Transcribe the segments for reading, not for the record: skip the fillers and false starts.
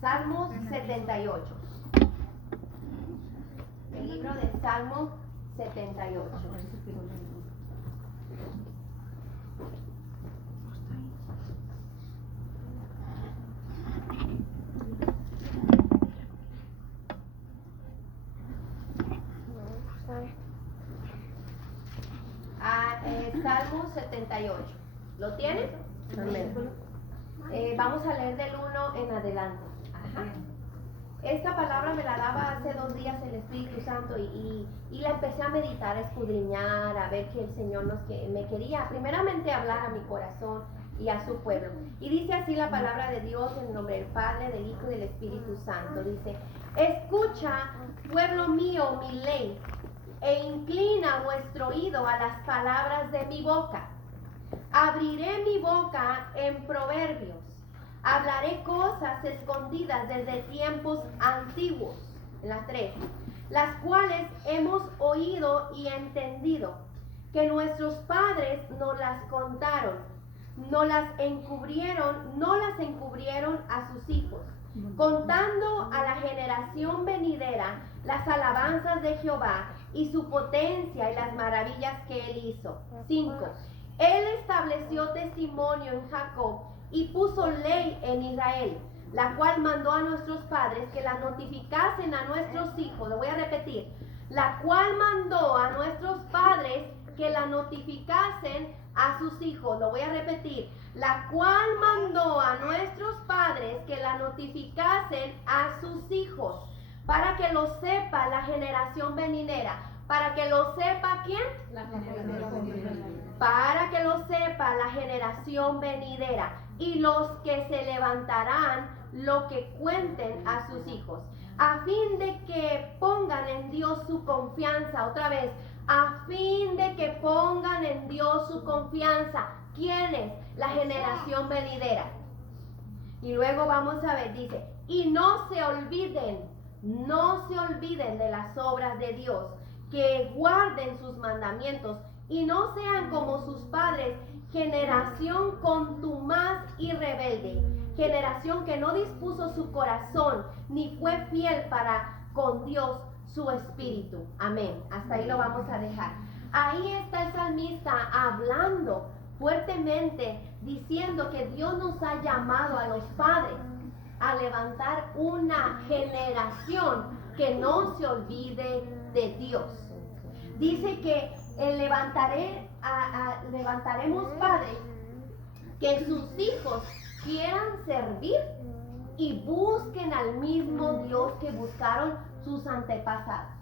Salmos 78. El libro de Salmos 78. Salmos 78. ¿Lo tienen? Amén. Vamos a leer del 1 en adelante. Ajá. Esta palabra me la daba hace 2 días el Espíritu Santo y la empecé a meditar, a escudriñar, a ver que el Señor me quería primeramente hablar a mi corazón y a su pueblo. Y dice así la palabra de Dios en el nombre del Padre, del Hijo y del Espíritu Santo. Dice: escucha, pueblo mío, mi ley, e inclina vuestro oído a las palabras de mi boca. Abriré mi boca en proverbios. Hablaré cosas escondidas desde tiempos antiguos. La 3. Las cuales hemos oído y entendido, que nuestros padres nos las contaron, no las encubrieron a sus hijos, contando a la generación venidera las alabanzas de Jehová y su potencia y las maravillas que él hizo. 5. Él estableció testimonio en Jacob y puso ley en Israel, la cual mandó a nuestros padres que la notificasen a nuestros hijos. Lo voy a repetir. La cual mandó a nuestros padres que la notificasen a sus hijos. Lo voy a repetir. La cual mandó a nuestros padres que la notificasen a sus hijos, para que lo sepa la generación venidera. Para que lo sepa ¿quién? La generación venidera. Para que lo sepa la generación venidera, y los que se levantarán lo que cuenten a sus hijos, a fin de que pongan en Dios su confianza. Otra vez, a fin de que pongan en Dios su confianza. ¿Quiénes? La generación venidera. Y luego vamos a ver, dice: y no se olviden de las obras de Dios, que guarden sus mandamientos y no sean como sus padres, generación contumaz y rebelde, generación que no dispuso su corazón ni fue fiel para con Dios su espíritu. Amén. Hasta ahí lo vamos a dejar. Ahí está el salmista hablando fuertemente, diciendo que Dios nos ha llamado a los padres a levantar una generación que no se olvide de Dios. Dice que levantaremos padres que sus hijos quieran servir y busquen al mismo Dios que buscaron sus antepasados.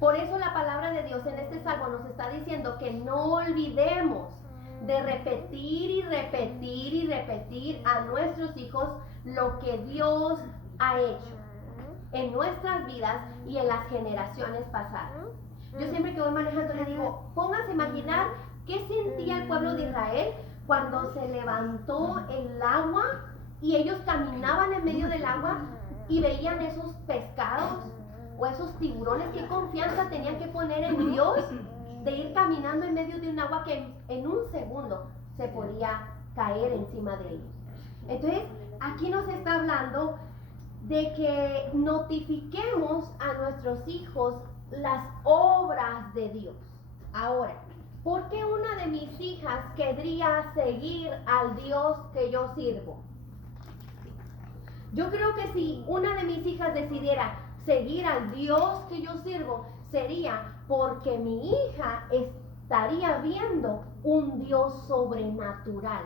Por eso la palabra de Dios en este salmo nos está diciendo que no olvidemos de repetir a nuestros hijos lo que Dios ha hecho en nuestras vidas y en las generaciones pasadas. Yo siempre que voy manejando le digo: pónganse a imaginar qué sentía el pueblo de Israel cuando se levantó el agua y ellos caminaban en medio del agua y veían esos pescados o esos tiburones. Qué confianza tenían que poner en Dios de ir caminando en medio de un agua que en un segundo se podía caer encima de ellos. Entonces, aquí nos está hablando de que notifiquemos a nuestros hijos las obras de Dios. Ahora, ¿por qué una de mis hijas querría seguir al Dios que yo sirvo? Yo creo que si una de mis hijas decidiera seguir al Dios que yo sirvo, sería porque mi hija estaría viendo un Dios sobrenatural.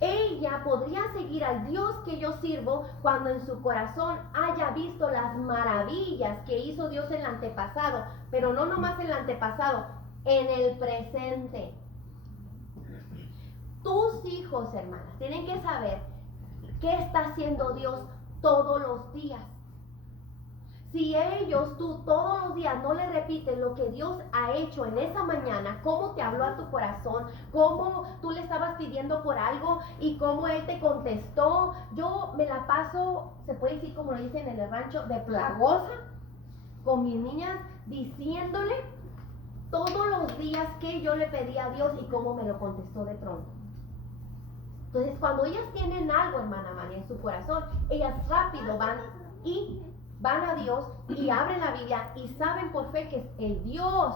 Ella podría seguir al Dios que yo sirvo cuando en su corazón haya visto las maravillas que hizo Dios en el antepasado, pero no nomás en el antepasado, en el presente. Tus hijos, hermanas, tienen que saber qué está haciendo Dios todos los días. Si tú todos los días no le repites lo que Dios ha hecho en esa mañana, cómo te habló a tu corazón, cómo tú le estabas pidiendo por algo y cómo Él te contestó. Yo me la paso, se puede decir como lo dicen en el rancho, de plagosa con mis niñas, diciéndole todos los días que yo le pedí a Dios y cómo me lo contestó de pronto. Entonces, cuando ellas tienen algo, hermana María, en su corazón, ellas rápido van a Dios y abren la Biblia y saben por fe que el Dios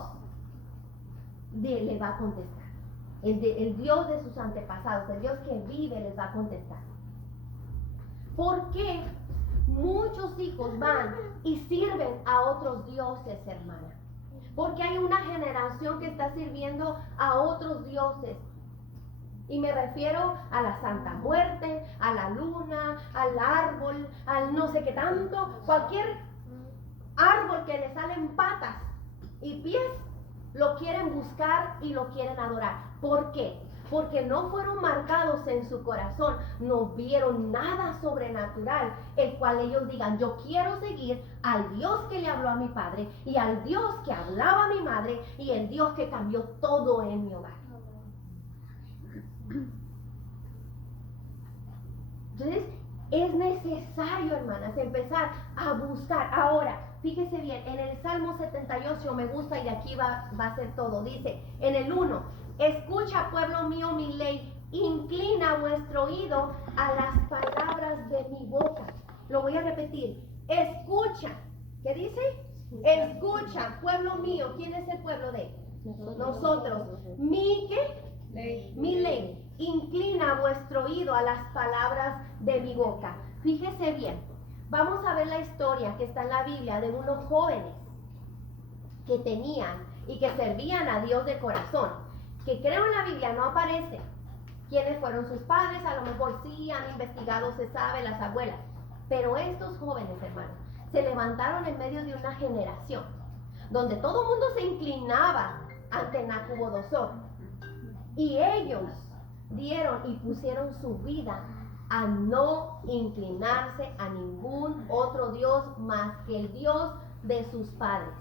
le va a contestar. El Dios de sus antepasados, el Dios que vive, les va a contestar. ¿Por qué muchos hijos van y sirven a otros dioses, hermana? Porque hay una generación que está sirviendo a otros dioses. Y me refiero a la Santa Muerte, a la luna, al árbol, al no sé qué tanto. Cualquier árbol que le salen patas y pies, lo quieren buscar y lo quieren adorar. ¿Por qué? Porque no fueron marcados en su corazón, no vieron nada sobrenatural, el cual ellos digan, yo quiero seguir al Dios que le habló a mi padre y al Dios que hablaba a mi madre y el Dios que cambió todo en mi hogar. Entonces, es necesario, hermanas, empezar a buscar. Ahora, fíjese bien, en el Salmo 78 me gusta y de aquí va a ser todo. Dice, en el 1, escucha, pueblo mío, mi ley, inclina vuestro oído a las palabras de mi boca. Lo voy a repetir, escucha. ¿Qué dice? Escucha, pueblo mío. ¿Quién es el pueblo de él? Nosotros. ¿Mi qué? Ley. Mi ley. Inclina vuestro oído a las palabras de mi boca. Fíjese bien, vamos a ver la historia que está en la Biblia de unos jóvenes que tenían y que servían a Dios de corazón, que creo en la Biblia no aparece quiénes fueron sus padres, a lo mejor sí han investigado, se sabe, las abuelas, pero estos jóvenes, hermanos, se levantaron en medio de una generación donde todo el mundo se inclinaba ante Nabucodonosor y ellos dieron y pusieron su vida a no inclinarse a ningún otro Dios más que el Dios de sus padres.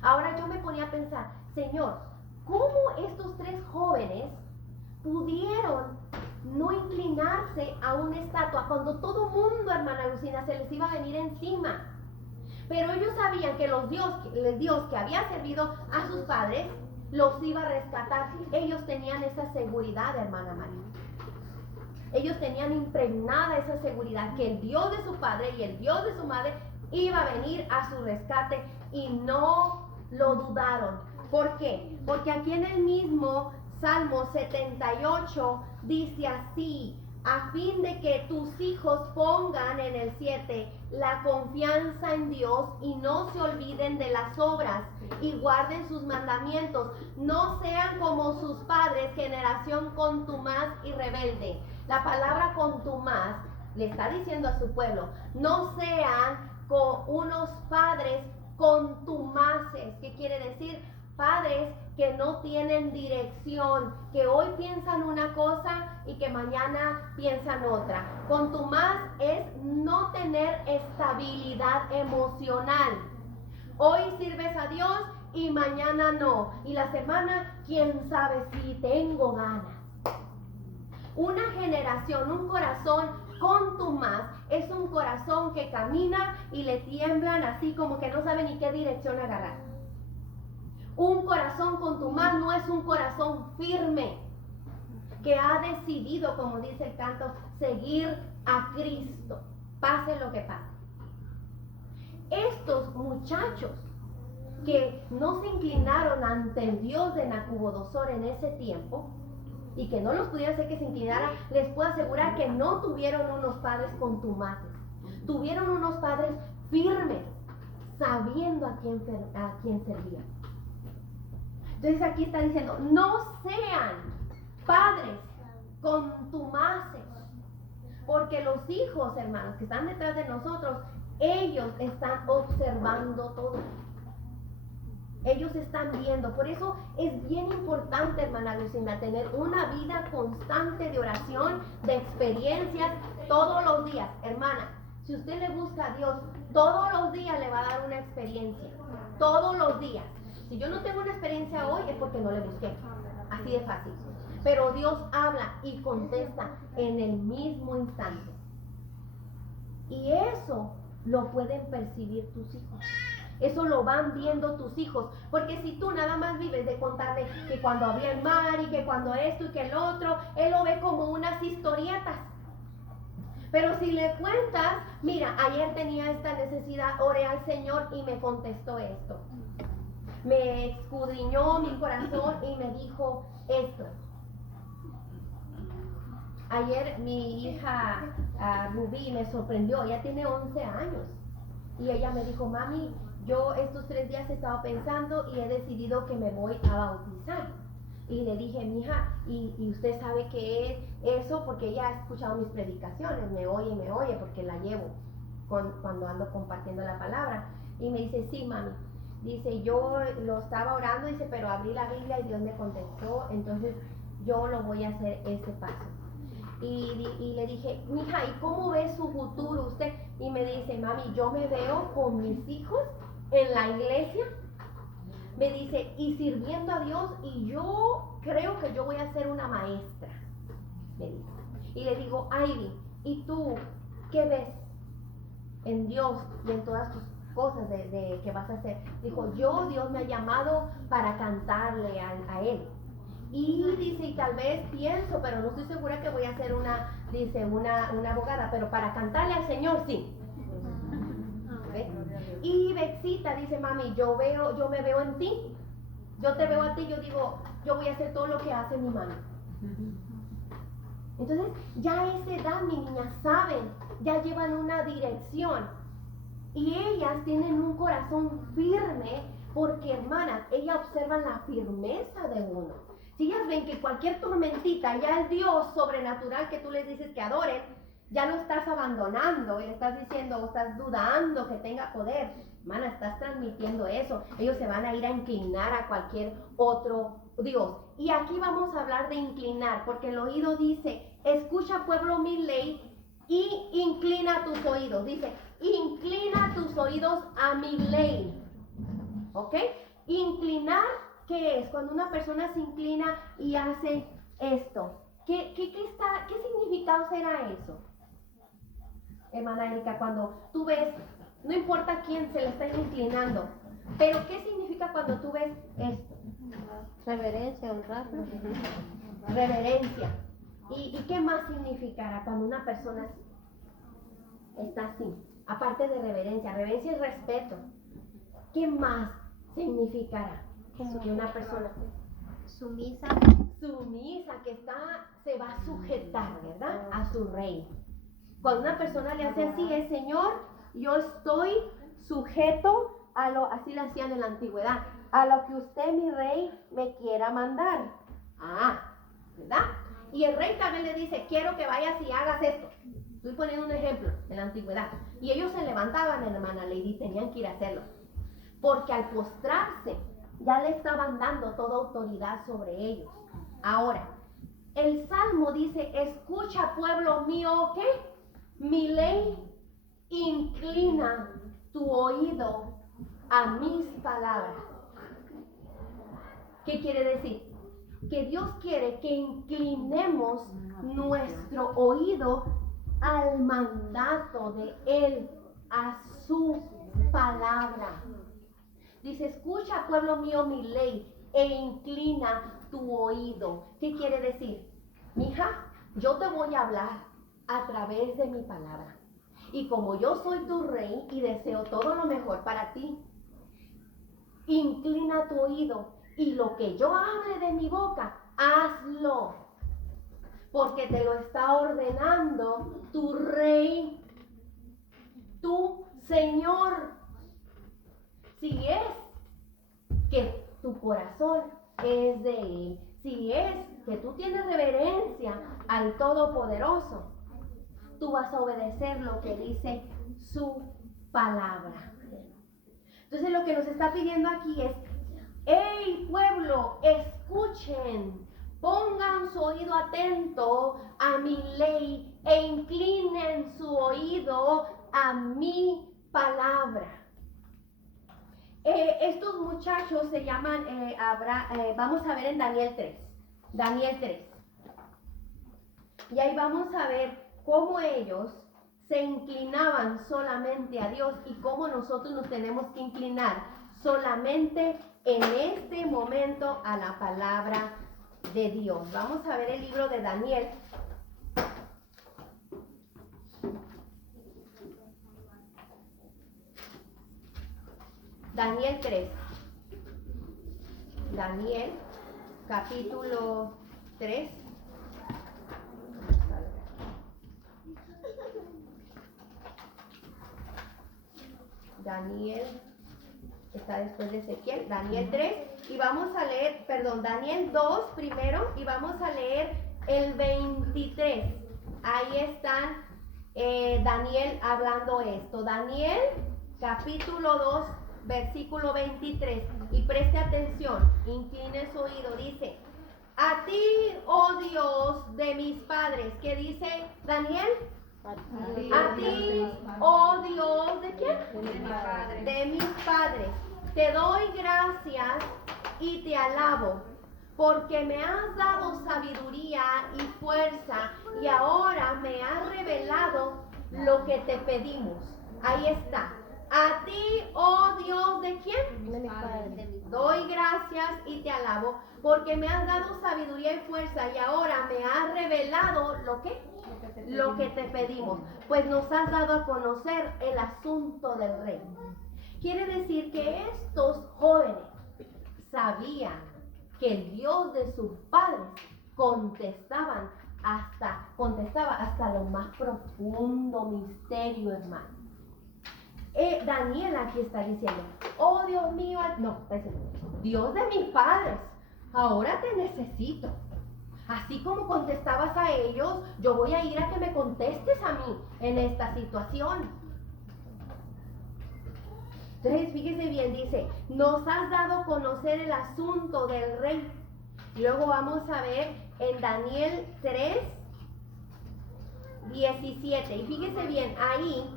Ahora yo me ponía a pensar, Señor, ¿cómo estos tres jóvenes pudieron no inclinarse a una estatua cuando todo mundo, hermana Lucina, se les iba a venir encima? Pero ellos sabían que el Dios que había servido a sus padres los iba a rescatar. Ellos tenían esa seguridad, hermana María. Ellos tenían impregnada esa seguridad que el Dios de su padre y el Dios de su madre iba a venir a su rescate y no lo dudaron. ¿Por qué? Porque aquí en el mismo Salmo 78 dice así, a fin de que tus hijos pongan en el 7 la confianza en Dios y no se olviden de las obras y guarden sus mandamientos, no sean como sus padres, generación contumaz y rebelde. La palabra contumaz le está diciendo a su pueblo, no sean unos padres contumaces. ¿Qué quiere decir? Padres que no tienen dirección, que hoy piensan una cosa y que mañana piensan otra. Contumaz es no tener estabilidad emocional. Hoy sirves a Dios y mañana no. Y la semana, quién sabe si tengo ganas. Una generación, un corazón contumaz es un corazón que camina y le tiemblan así como que no sabe ni qué dirección agarrar. Un corazón contumaz no es un corazón firme que ha decidido, como dice el canto, seguir a Cristo, pase lo que pase. Estos muchachos que no se inclinaron ante el Dios de Nabucodonosor en ese tiempo y que no los pudiera hacer que se inclinaran, les puedo asegurar que no tuvieron unos padres contumaces, tuvieron unos padres firmes, sabiendo a quién servían. Entonces aquí está diciendo, no sean padres contumaces, porque los hijos, hermanos, que están detrás de nosotros, ellos están observando todo. Ellos están viendo. Por eso es bien importante, hermana Lucinda, tener una vida constante de oración, de experiencias, todos los días. Hermana, si usted le busca a Dios, todos los días le va a dar una experiencia. Todos los días. Si yo no tengo una experiencia hoy es porque no le busqué. Así de fácil. Pero Dios habla y contesta en el mismo instante. Y eso lo pueden percibir tus hijos. eso lo van viendo tus hijos. Porque si tú nada más vives de contarle que cuando había el mar y que cuando esto y que el otro, él lo ve como unas historietas. Pero si le cuentas, mira, ayer tenía esta necesidad, oré al Señor y me contestó esto. Me escudriñó mi corazón y me dijo esto. Ayer mi hija Rubí me sorprendió, ella tiene 11 años. Y ella me dijo, mami, yo estos 3 días he estado pensando y he decidido que me voy a bautizar. Y le dije, mija, y usted sabe qué es eso, porque ella ha escuchado mis predicaciones, me oye porque la llevo cuando ando compartiendo la palabra. Y me dice, sí, mami. Dice, yo lo estaba orando, dice, pero abrí la Biblia y Dios me contestó, entonces yo lo voy a hacer ese paso. Y le dije, mija, ¿y cómo ve su futuro usted? Y me dice, mami, yo me veo con mis hijos en la iglesia. Me dice, y sirviendo a Dios, y yo creo que yo voy a ser una maestra. Me dice. Y le digo, Ivy, ¿y tú qué ves en Dios y en todas tus cosas de que vas a hacer? Dijo, Dios me ha llamado para cantarle a Él. Y dice, y tal vez pienso, pero no estoy segura que voy a ser una abogada, pero para cantarle al Señor, sí. ¿Ve? Y Bexita dice, mami, yo me veo en ti. Yo te veo a ti, yo digo, yo voy a hacer todo lo que hace mi mami. Entonces, ya a esa edad, mi niña, saben, ya llevan una dirección. Y ellas tienen un corazón firme, porque, hermanas, ellas observan la firmeza de uno. Si ellas ven que cualquier tormentita, ya el Dios sobrenatural que tú les dices que adoren, ya lo estás abandonando y le estás diciendo o estás dudando que tenga poder. Hermana, estás transmitiendo eso. Ellos se van a ir a inclinar a cualquier otro Dios. Y aquí vamos a hablar de inclinar, porque el oído dice, escucha pueblo mi ley y inclina tus oídos. Dice, inclina tus oídos a mi ley. ¿Ok? Inclinar, ¿qué es? Cuando una persona se inclina y hace esto. ¿Qué significado será eso? Hermana Erika, cuando tú ves, no importa quién se le está inclinando, pero ¿qué significa cuando tú ves esto? Reverencia, honrar. Reverencia. ¿Y qué más significará cuando una persona está así? Aparte de reverencia es respeto. ¿Qué más significará que una persona Sumisa. Sumisa, que se va a sujetar, ¿verdad? A su rey. Cuando una persona le hace así, es Señor, yo estoy sujeto así lo hacían en la antigüedad, a lo que usted, mi rey, me quiera mandar. ¿Verdad? Y el rey también le dice, quiero que vayas y hagas esto. Estoy poniendo un ejemplo en la antigüedad. Y ellos se levantaban, hermana Lady, tenían que ir a hacerlo. Porque al postrarse, ya le estaban dando toda autoridad sobre ellos. Ahora, el Salmo dice, escucha pueblo mío, ¿qué? Mi ley, inclina tu oído a mis palabras. ¿Qué quiere decir? Que Dios quiere que inclinemos nuestro oído al mandato de Él, a su palabra. Dice, escucha pueblo mío mi ley e inclina tu oído. ¿Qué quiere decir? Mija, yo te voy a hablar a través de mi palabra. Y como yo soy tu rey y deseo todo lo mejor para ti, inclina tu oído y lo que yo hable de mi boca, hazlo. Porque te lo está ordenando tu rey, tu Señor. Si es que tu corazón es de Él, si es que tú tienes reverencia al Todopoderoso, tú vas a obedecer lo que dice su palabra. Entonces lo que nos está pidiendo aquí es, ¡hey pueblo, escuchen! Pongan su oído atento a mi ley e inclinen su oído a mi palabra. Estos muchachos se llaman, vamos a ver en Daniel 3. Daniel 3. Y ahí vamos a ver cómo ellos se inclinaban solamente a Dios y cómo nosotros nos tenemos que inclinar solamente en este momento a la palabra de Dios. Vamos a ver el libro de Daniel. Daniel 3. Daniel, capítulo 3. Daniel está después de Ezequiel. Daniel 3. Y vamos a leer, Daniel 2 primero. Y vamos a leer el 23. Ahí están Daniel hablando esto. Daniel, capítulo 2. Versículo 23, y preste atención, incline su oído, dice: a ti, oh Dios de mis padres. ¿Qué dice Daniel? A ti, oh Dios, ¿de quién? De mis padres. Te doy gracias y te alabo, porque me has dado sabiduría y fuerza, y ahora me has revelado lo que te pedimos. Ahí está. A ti, oh Dios, ¿de quién? De mis padres. Doy gracias y te alabo, porque me has dado sabiduría y fuerza, y ahora me has revelado lo que te pedimos. Pues nos has dado a conocer el asunto del rey. Quiere decir que estos jóvenes sabían que el Dios de sus padres contestaba hasta lo más profundo misterio, hermano. Daniel aquí está diciendo: oh Dios mío, no, Dios de mis padres, ahora te necesito. Así como contestabas a ellos, yo voy a ir a que me contestes a mí en esta situación. Entonces, fíjese bien, dice: nos has dado a conocer el asunto del rey. Luego vamos a ver en Daniel 3, 17. Y fíjese bien, ahí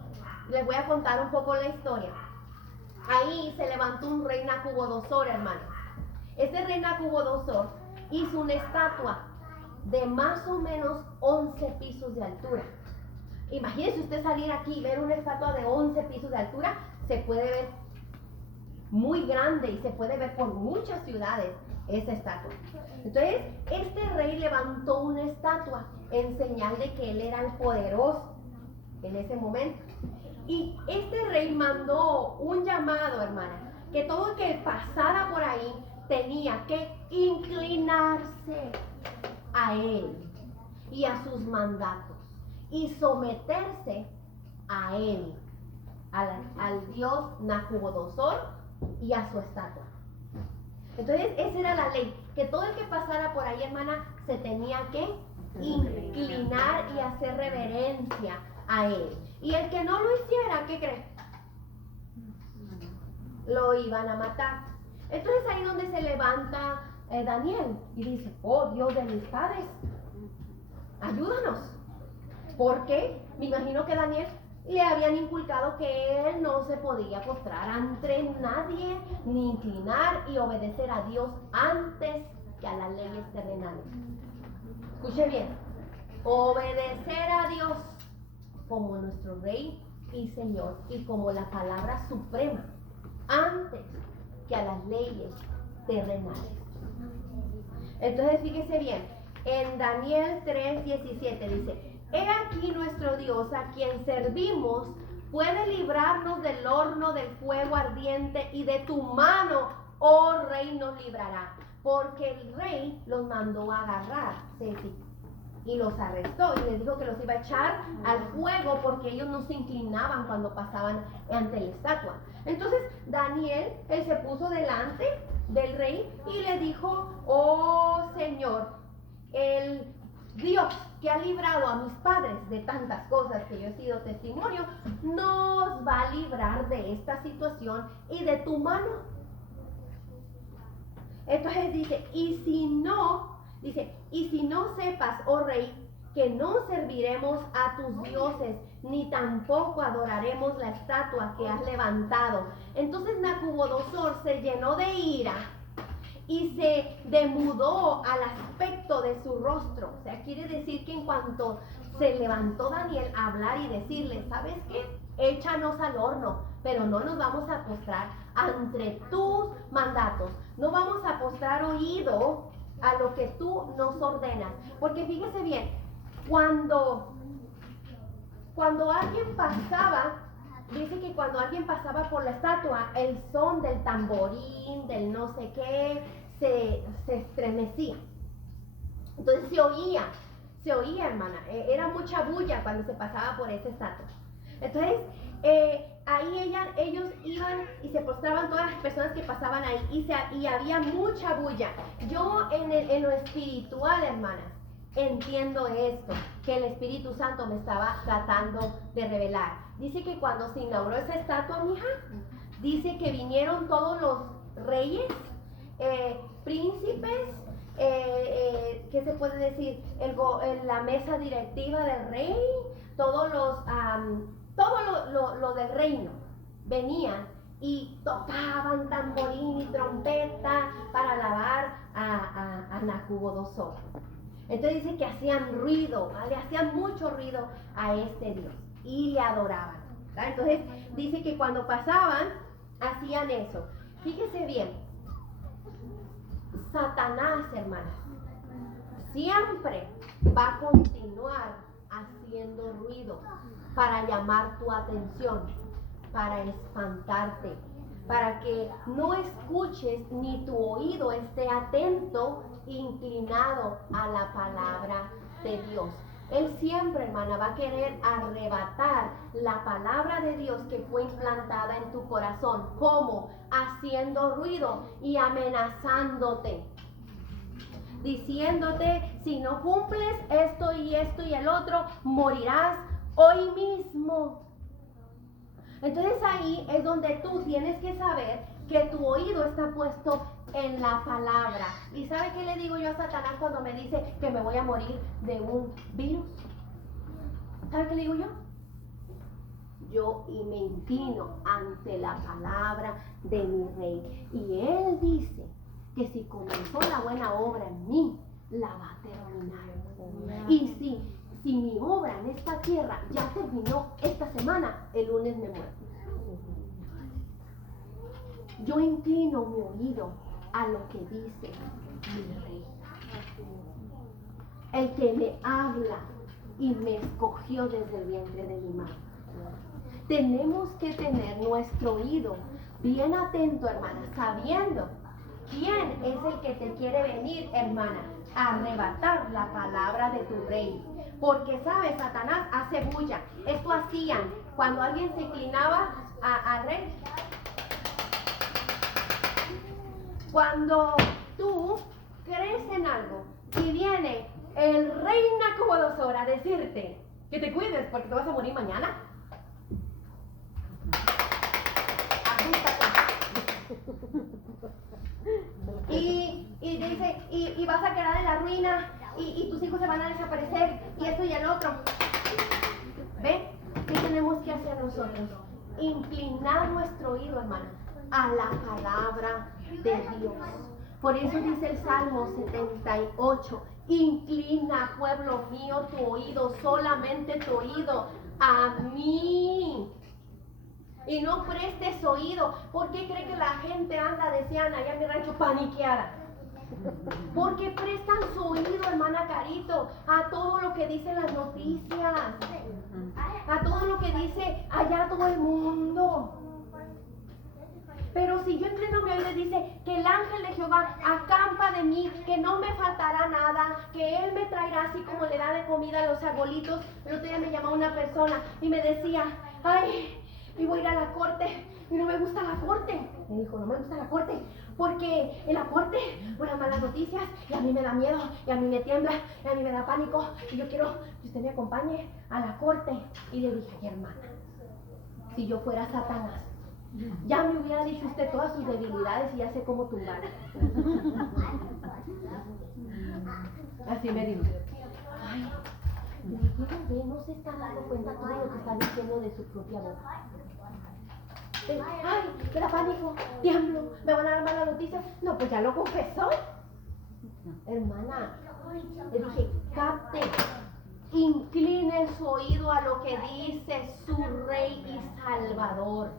les voy a contar un poco la historia. Ahí se levantó un rey Nabucodonosor, hermano. Este rey Nabucodonosor hizo una estatua de más o menos 11 pisos de altura. Imagínese usted salir aquí y ver una estatua de 11 pisos de altura. Se puede ver muy grande y se puede ver por muchas ciudades esa estatua. Entonces, este rey levantó una estatua en señal de que él era el poderoso en ese momento. Y este rey mandó un llamado, hermana, que todo el que pasara por ahí tenía que inclinarse a él y a sus mandatos y someterse a él, al dios Nabucodonosor y a su estatua. Entonces esa era la ley, que todo el que pasara por ahí, hermana, se tenía que inclinar y hacer reverencia a él. Y el que no lo hiciera, ¿qué cree? Lo iban a matar. Entonces ahí donde se levanta Daniel y dice: oh Dios de mis padres, ayúdanos. Porque me imagino que Daniel le habían inculcado que él no se podía postrar ante nadie, ni inclinar y obedecer a Dios antes que a las leyes terrenales. Escuche bien, obedecer a Dios como nuestro Rey y Señor y como la palabra suprema antes que a las leyes terrenales. Entonces fíjese bien, en Daniel 3:17 dice: he aquí nuestro Dios, a quien servimos, puede librarnos del horno del fuego ardiente, y de tu mano, oh rey, nos librará. Porque el rey los mandó a agarrar, Ceci, y los arrestó y les dijo que los iba a echar al fuego, porque ellos no se inclinaban cuando pasaban ante la estatua. Entonces Daniel, él se puso delante del rey y le dijo: oh Señor, el Dios que ha librado a mis padres de tantas cosas que yo he sido testimonio, nos va a librar de esta situación y de tu mano. Entonces dice: y si no sepas, oh rey, que no serviremos a tus dioses, ni tampoco adoraremos la estatua que has levantado. Entonces Nabucodonosor se llenó de ira y se demudó al aspecto de su rostro. O sea, quiere decir que en cuanto se levantó Daniel a hablar y decirle, ¿sabes qué? Échanos al horno, pero no nos vamos a postrar ante tus mandatos. No vamos a postrar oído a lo que tú nos ordenas. Porque fíjese bien, cuando alguien pasaba, dice que cuando alguien pasaba por la estatua, el son del tamborín, del no sé qué, se estremecía. Entonces se oía, hermana. Era mucha bulla cuando se pasaba por esa estatua. Entonces, ahí ellos iban y se postraban todas las personas que pasaban ahí y había mucha bulla. Yo en lo espiritual, hermanas, entiendo esto, que el Espíritu Santo me estaba tratando de revelar. Dice que cuando se inauguró esa estatua, mija, dice que vinieron todos los reyes, príncipes, ¿qué se puede decir? La mesa directiva del rey, todos los, todo lo del reino venían y tocaban tamborín y trompeta para alabar a Nabucodonosor. Entonces dice que hacían ruido, le hacían mucho ruido a este Dios y le adoraban, ¿verdad? Entonces dice que cuando pasaban hacían eso. Fíjese bien, Satanás, hermanas, siempre va a continuar haciendo ruido para llamar tu atención, para espantarte, para que no escuches ni tu oído esté atento, inclinado a la palabra de Dios. Él siempre, hermana, va a querer arrebatar la palabra de Dios que fue implantada en tu corazón. ¿Cómo? Haciendo ruido y amenazándote, diciéndote, si no cumples esto y el otro, morirás hoy mismo. Entonces ahí es donde tú tienes que saber que tu oído está puesto en la palabra. ¿Y sabe qué le digo yo a Satanás cuando me dice que me voy a morir de un virus? ¿Sabe qué le digo yo? Yo me inclino ante la palabra de mi rey. Y él dice que si comenzó la buena obra en mí, la va a terminar. Y si mi obra en esta tierra ya terminó esta semana, el lunes me muero. Yo inclino mi oído a lo que dice mi rey. El que me habla y me escogió desde el vientre de mi madre. Tenemos que tener nuestro oído bien atento, hermana, sabiendo quién es el que te quiere venir, hermana, a arrebatar la palabra de tu rey. Porque, ¿sabes? Satanás hace bulla. Esto hacían cuando alguien se inclinaba al rey. Cuando tú crees en algo y viene el rey Nabucodonosor a decirte que te cuides porque te vas a morir mañana, y dice, y vas a quedar en la ruina, y tus hijos se van a desaparecer, y esto y el otro. ¿Ve? ¿Qué tenemos que hacer nosotros? Inclinar nuestro oído, hermana, a la palabra de Dios. Por eso dice el Salmo 78, inclina, pueblo mío, tu oído, solamente tu oído, a mí. Y no prestes oído. ¿Por qué cree que la gente anda, decían allá en mi rancho, paniqueada? Porque prestan su oído, hermana Carito, a todo lo que dicen las noticias, a todo lo que dice allá todo el mundo. Pero si yo inclino mi oído y dice que el ángel de Jehová acampa de mí, que no me faltará nada, que él me traerá así como le da de comida a los arbolitos. El otro día me llamó una persona y me decía, ay, y voy a ir a la corte y no me gusta la corte. Me dijo, no me gusta la corte porque en la corte unas malas noticias y a mí me da miedo y a mí me tiembla y a mí me da pánico y yo quiero que usted me acompañe a la corte. Y le dije, ay, hermana, si yo fuera Satanás, ya me hubiera dicho usted todas sus debilidades y ya sé cómo tumbar. Así me dijo. Ay, no se está dando cuenta todo lo que está diciendo de su propia boca. Ay, me da pánico, tiemblo, me van a dar malas noticias. No, pues ya lo confesó. Hermana, le dije, capte incline su oído a lo que dice su Rey y Salvador.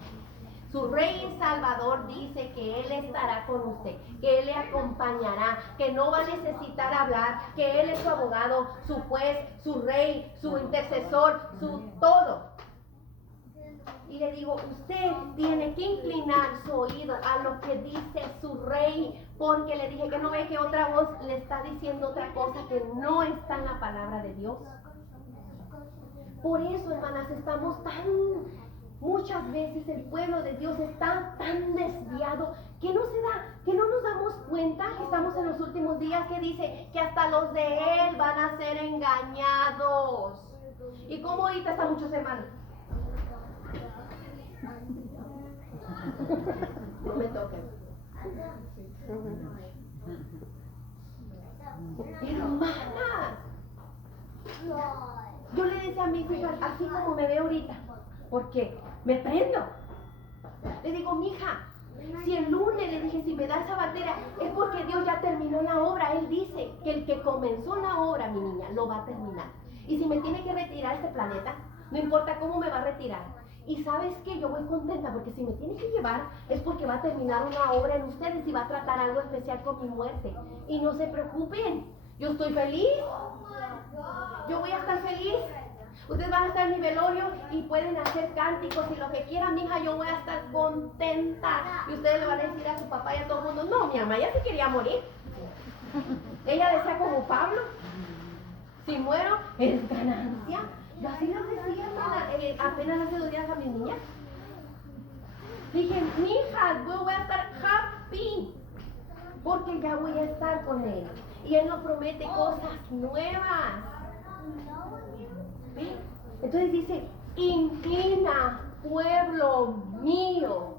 Su Rey y Salvador dice que Él estará con usted, que Él le acompañará, que no va a necesitar hablar, que Él es su abogado, su juez, su Rey, su intercesor, su todo. Y le digo, usted tiene que inclinar su oído a lo que dice su Rey, porque le dije que no ve que otra voz le está diciendo otra cosa que no está en la palabra de Dios. Por eso, hermanas, estamos muchas veces el pueblo de Dios está tan desviado que no nos damos cuenta que estamos en los últimos días, que dice que hasta los de Él van a ser engañados. ¿Y cómo ahorita están muchos hermanos? No me toquen. Hermanas, yo le decía a mis hijas, así como me veo ahorita, porque me prendo. Le digo, mija, si el lunes le dije, si me da esa batería, es porque Dios ya terminó la obra. Él dice que el que comenzó la obra, mi niña, lo va a terminar. Y si me tiene que retirar este planeta, no importa cómo me va a retirar. Y sabes que yo voy contenta, porque si me tiene que llevar es porque va a terminar una obra en ustedes y va a tratar algo especial con mi muerte. Y no se preocupen, yo estoy feliz. Yo voy a estar feliz. Ustedes van a estar en mi velorio y pueden hacer cánticos y lo que quieran, mija, yo voy a estar contenta. Y ustedes le van a decir a su papá y a todo el mundo, no, mi mamá ya se quería morir. Ella decía como Pablo, si muero es ganancia. Y así les decía apenas hace 2 días a mis niñas. Dije, mija, yo voy a estar happy, porque ya voy a estar con Él. Y Él nos promete cosas nuevas. ¿Ve? Entonces dice, inclina, pueblo mío.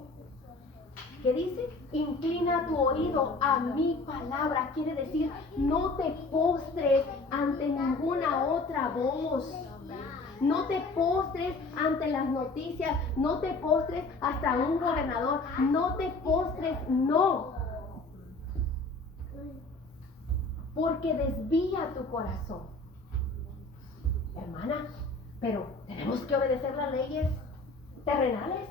¿Qué dice? Inclina tu oído a mi palabra. Quiere decir, no te postres ante ninguna otra voz. No te postres ante las noticias. No te postres hasta un gobernador. No te postres, no. Porque desvía tu corazón. Hermana, pero tenemos que obedecer las leyes terrenales.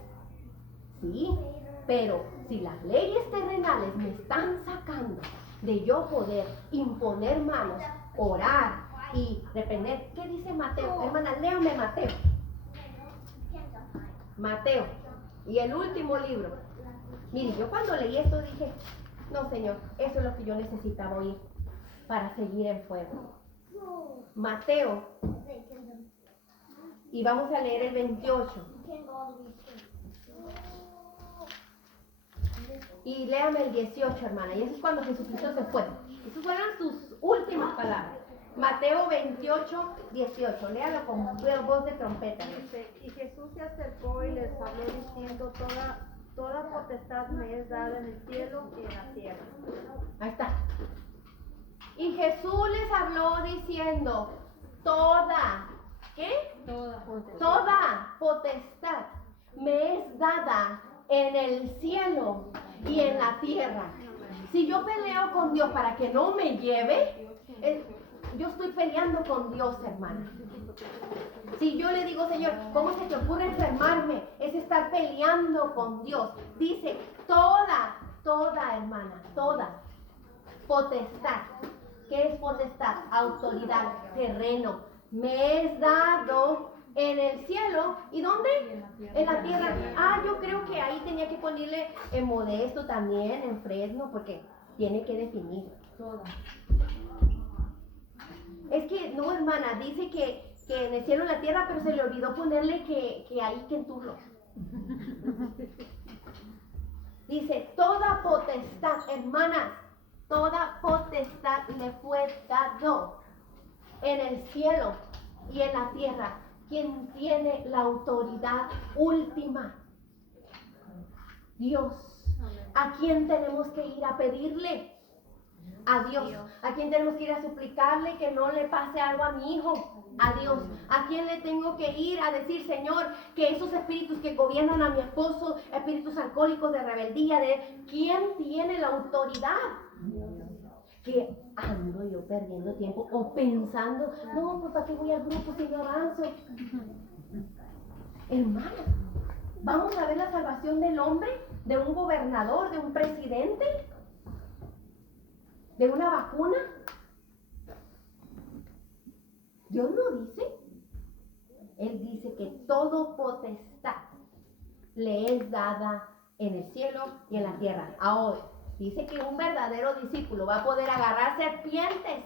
Sí, pero si las leyes terrenales me están sacando de yo poder imponer manos, orar y reprender. ¿Qué dice Mateo? Hermana, léame Mateo. Mateo. Y el último libro. Mire, yo cuando leí esto dije, no, Señor, eso es lo que yo necesitaba oír para seguir en fuego. Mateo. Y vamos a leer el 28. Y léame el 18, hermana. Y eso es cuando Jesucristo se fue. Esas fueron sus últimas palabras. Mateo 28, 18. Léalo con voz de trompeta. Dice, y Jesús se acercó y les habló diciendo, toda potestad me es dada en el cielo y en la tierra. Ahí está. Y Jesús les habló diciendo, ¿qué? Toda potestad me es dada en el cielo y en la tierra. Si yo peleo con Dios para que no me lleve, yo estoy peleando con Dios, hermana. Si yo le digo, Señor, ¿cómo se te ocurre enfermarme? Es estar peleando con Dios. Dice, toda, hermana, toda potestad. ¿Qué es potestad? Autoridad, terreno. Me es dado en el cielo. ¿Y dónde? En la tierra. Yo creo que ahí tenía que ponerle en Modesto también, en Fresno, porque tiene que definir. Es que, no, hermana, dice que en el cielo y la tierra, pero se le olvidó ponerle que ahí que en Turlo. Dice, toda potestad, hermanas, toda potestad le fue dado en el cielo y en la tierra. ¿Quién tiene la autoridad última? Dios. ¿A quién tenemos que ir a pedirle? A Dios. ¿A quién tenemos que ir a suplicarle que no le pase algo a mi hijo? A Dios. ¿A quién le tengo que ir a decir, Señor, que esos espíritus que gobiernan a mi esposo, espíritus alcohólicos de rebeldía, ¿quién tiene la autoridad? que ando yo perdiendo tiempo o pensando, no, pues ¿para qué voy al grupo si no avanzo? Hermana, vamos a ver la salvación del hombre, de un gobernador, de un presidente, de una vacuna. Dios no dice. Él dice que todo potestad le es dada en el cielo y en la tierra. Ahora, dice que un verdadero discípulo va a poder agarrar serpientes,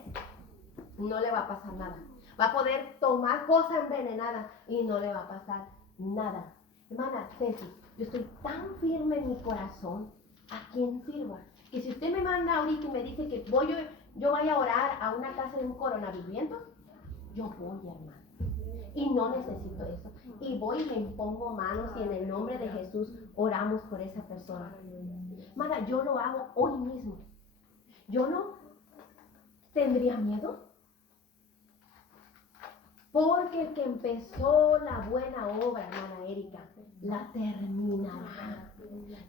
no le va a pasar nada. Va a poder tomar cosas envenenadas y no le va a pasar nada. Hermana Ceci, yo estoy tan firme en mi corazón a quien sirva, que si usted me manda ahorita y me dice que yo vaya a orar a una casa de un coronavirus, yo voy, hermana. Y no necesito eso. Y voy y me impongo manos y en el nombre de Jesús oramos por esa persona. Hermana, yo lo hago hoy mismo. Yo no tendría miedo. Porque el que empezó la buena obra, hermana Erika, la terminará.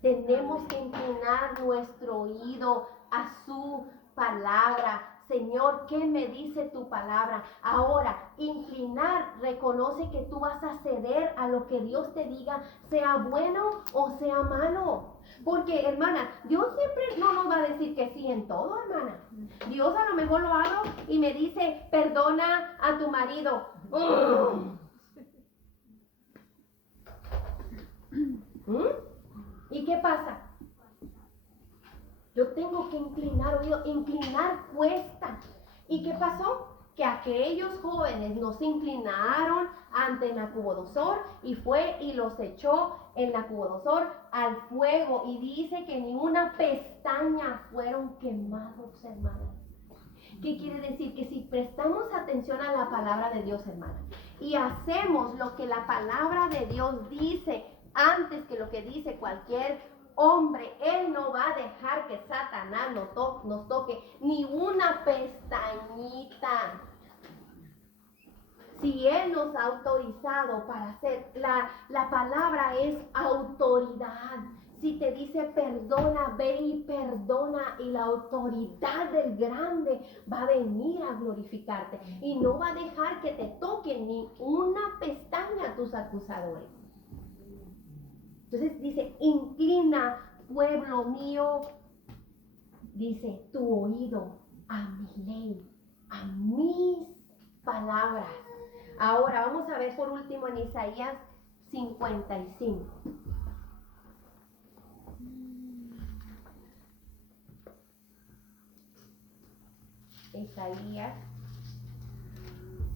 Tenemos que inclinar nuestro oído a su palabra. Señor, ¿qué me dice tu palabra? Ahora, inclinar, reconoce que tú vas a ceder a lo que Dios te diga, sea bueno o sea malo. Porque, hermana, Dios siempre no nos va a decir que sí en todo, hermana. Dios a lo mejor lo hago y me dice, perdona a tu marido. ¿Y qué pasa? Yo tengo que inclinar oído. Inclinar cuesta. ¿Y qué pasó? Que aquellos jóvenes no se inclinaron ante Nabucodonosor y fue y los echó en Nabucodonosor al fuego. Y dice que ni una pestaña fueron quemados, hermanos. ¿Qué quiere decir? Que si prestamos atención a la palabra de Dios, hermana, y hacemos lo que la palabra de Dios dice antes que lo que dice cualquier hombre, Él no va a dejar que Satanás nos toque ni una pestañita. Si Él nos ha autorizado para hacer, la palabra es autoridad. Si te dice perdona, ve y perdona, y la autoridad del grande va a venir a glorificarte y no va a dejar que te toquen ni una pestaña a tus acusadores. Entonces dice, inclina, pueblo mío, dice, tu oído a mi ley, a mis palabras. Ahora vamos a ver por último en Isaías 55. Isaías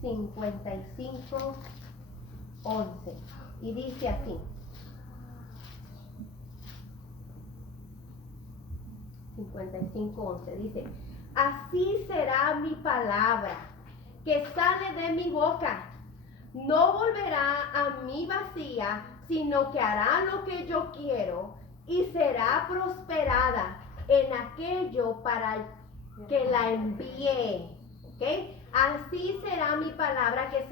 55, 11. Y dice así. 55:11 dice, así será mi palabra que sale de mi boca, no volverá a mí vacía, sino que hará lo que yo quiero y será prosperada en aquello para que la envíe. ¿Ok? Así será mi palabra que